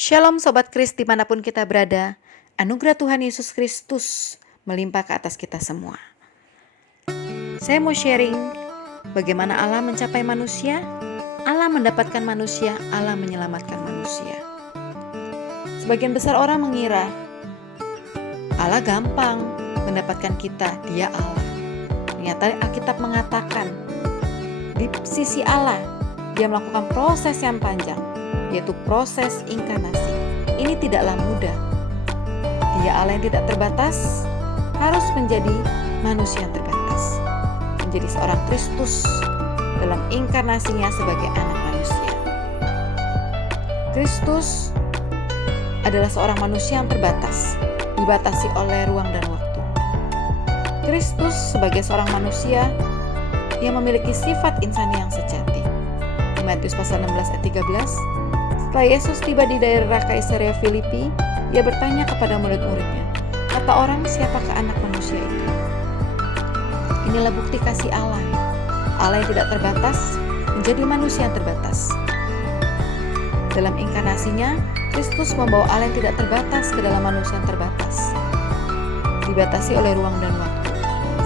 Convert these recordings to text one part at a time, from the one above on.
Shalom Sobat Kris dimanapun kita berada, anugerah Tuhan Yesus Kristus melimpah ke atas kita semua. Saya mau sharing bagaimana Allah mencapai manusia, Allah mendapatkan manusia, Allah menyelamatkan manusia. Sebagian besar orang mengira Allah gampang mendapatkan kita, Dia Allah. Ternyata Alkitab mengatakan di sisi Allah Dia melakukan proses yang panjang, yaitu proses inkarnasi. Ini tidaklah mudah. Dia Allah yang tidak terbatas harus menjadi manusia yang terbatas, menjadi seorang Kristus dalam inkarnasinya sebagai anak manusia. Kristus adalah seorang manusia yang terbatas, dibatasi oleh ruang dan waktu. Kristus sebagai seorang manusia yang memiliki sifat insani yang sejati. Di Matius pasal 16 ayat 13, setelah Yesus tiba di daerah Kaisarea Filipi, Dia bertanya kepada murid-muridnya, "Kata orang, siapakah anak manusia itu?" Inilah bukti kasih Allah. Allah yang tidak terbatas menjadi manusia yang terbatas. Dalam inkarnasinya, Kristus membawa Allah yang tidak terbatas ke dalam manusia yang terbatas, dibatasi oleh ruang dan waktu.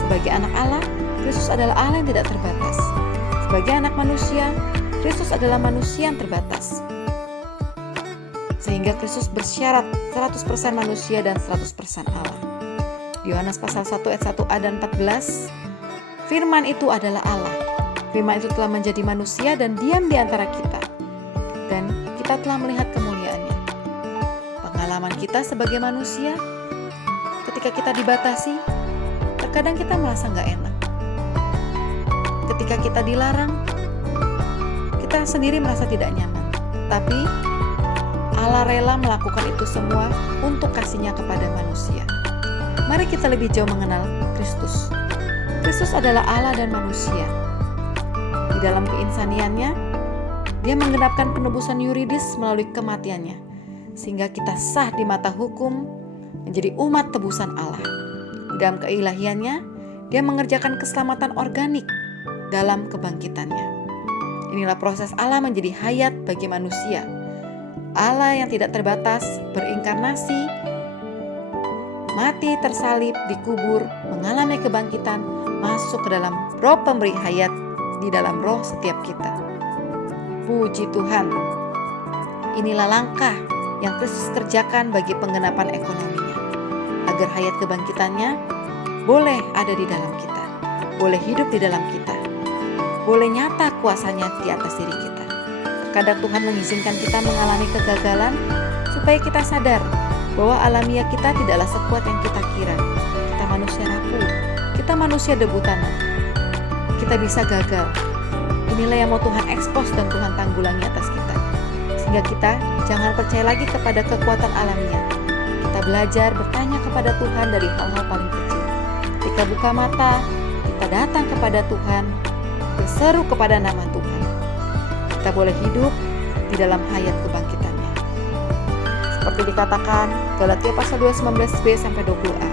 Sebagai anak Allah, Kristus adalah Allah yang tidak terbatas. Sebagai anak manusia, Kristus adalah manusia yang terbatas. Sehingga Kristus bersyarat 100% manusia dan 100% Allah. Di Yohanes pasal 1 ayat 1a dan 14, firman itu adalah Allah. Firman itu telah menjadi manusia dan diam di antara kita. Dan kita telah melihat kemuliaannya. Pengalaman kita sebagai manusia, ketika kita dibatasi, terkadang kita merasa gak enak. Ketika kita dilarang, kita sendiri merasa tidak nyaman. Tapi Allah rela melakukan itu semua untuk kasih-Nya kepada manusia. Mari kita lebih jauh mengenal Kristus. Kristus adalah Allah dan manusia. Di dalam keinsaniannya, Dia menggenapkan penebusan yuridis melalui kematiannya, sehingga kita sah di mata hukum menjadi umat tebusan Allah. Di dalam keilahiannya, Dia mengerjakan keselamatan organik dalam kebangkitannya. Inilah proses Allah menjadi hayat bagi manusia. Allah yang tidak terbatas berinkarnasi, mati, tersalib, dikubur, mengalami kebangkitan, masuk ke dalam roh pemberi hayat di dalam roh setiap kita. Puji Tuhan. Inilah langkah yang Kristus kerjakan bagi penggenapan ekonominya, agar hayat kebangkitannya boleh ada di dalam kita, boleh hidup di dalam kita, boleh nyata kuasanya di atas diri kita. Kadang Tuhan mengizinkan kita mengalami kegagalan supaya kita sadar bahwa alamiah kita tidaklah sekuat yang kita kira. Kita manusia rapuh, kita manusia debu tanah. Kita bisa gagal. Inilah yang mau Tuhan ekspos dan Tuhan tanggulangi atas kita. Sehingga kita jangan percaya lagi kepada kekuatan alamiah. Kita belajar bertanya kepada Tuhan dari hal-hal paling kecil. Ketika buka mata, kita datang kepada Tuhan, berseru kepada nama Tuhan. Kita boleh hidup di dalam hayat kebangkitannya. Seperti dikatakan Galatia pasal 2 19b-20a,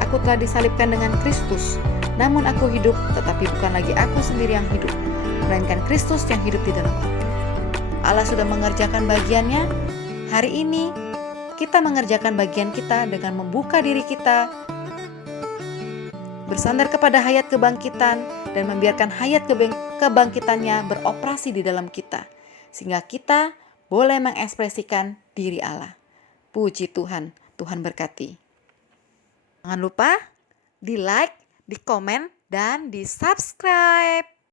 "Aku telah disalibkan dengan Kristus, namun aku hidup, tetapi bukan lagi aku sendiri yang hidup, melainkan Kristus yang hidup di dalam aku." Allah sudah mengerjakan bagiannya. Hari ini kita mengerjakan bagian kita dengan membuka diri kita, bersandar kepada hayat kebangkitan, dan membiarkan hayat kebangkitannya beroperasi di dalam kita, sehingga kita boleh mengekspresikan diri Allah. Puji Tuhan, Tuhan berkati. Jangan lupa di like, di komen, dan di subscribe.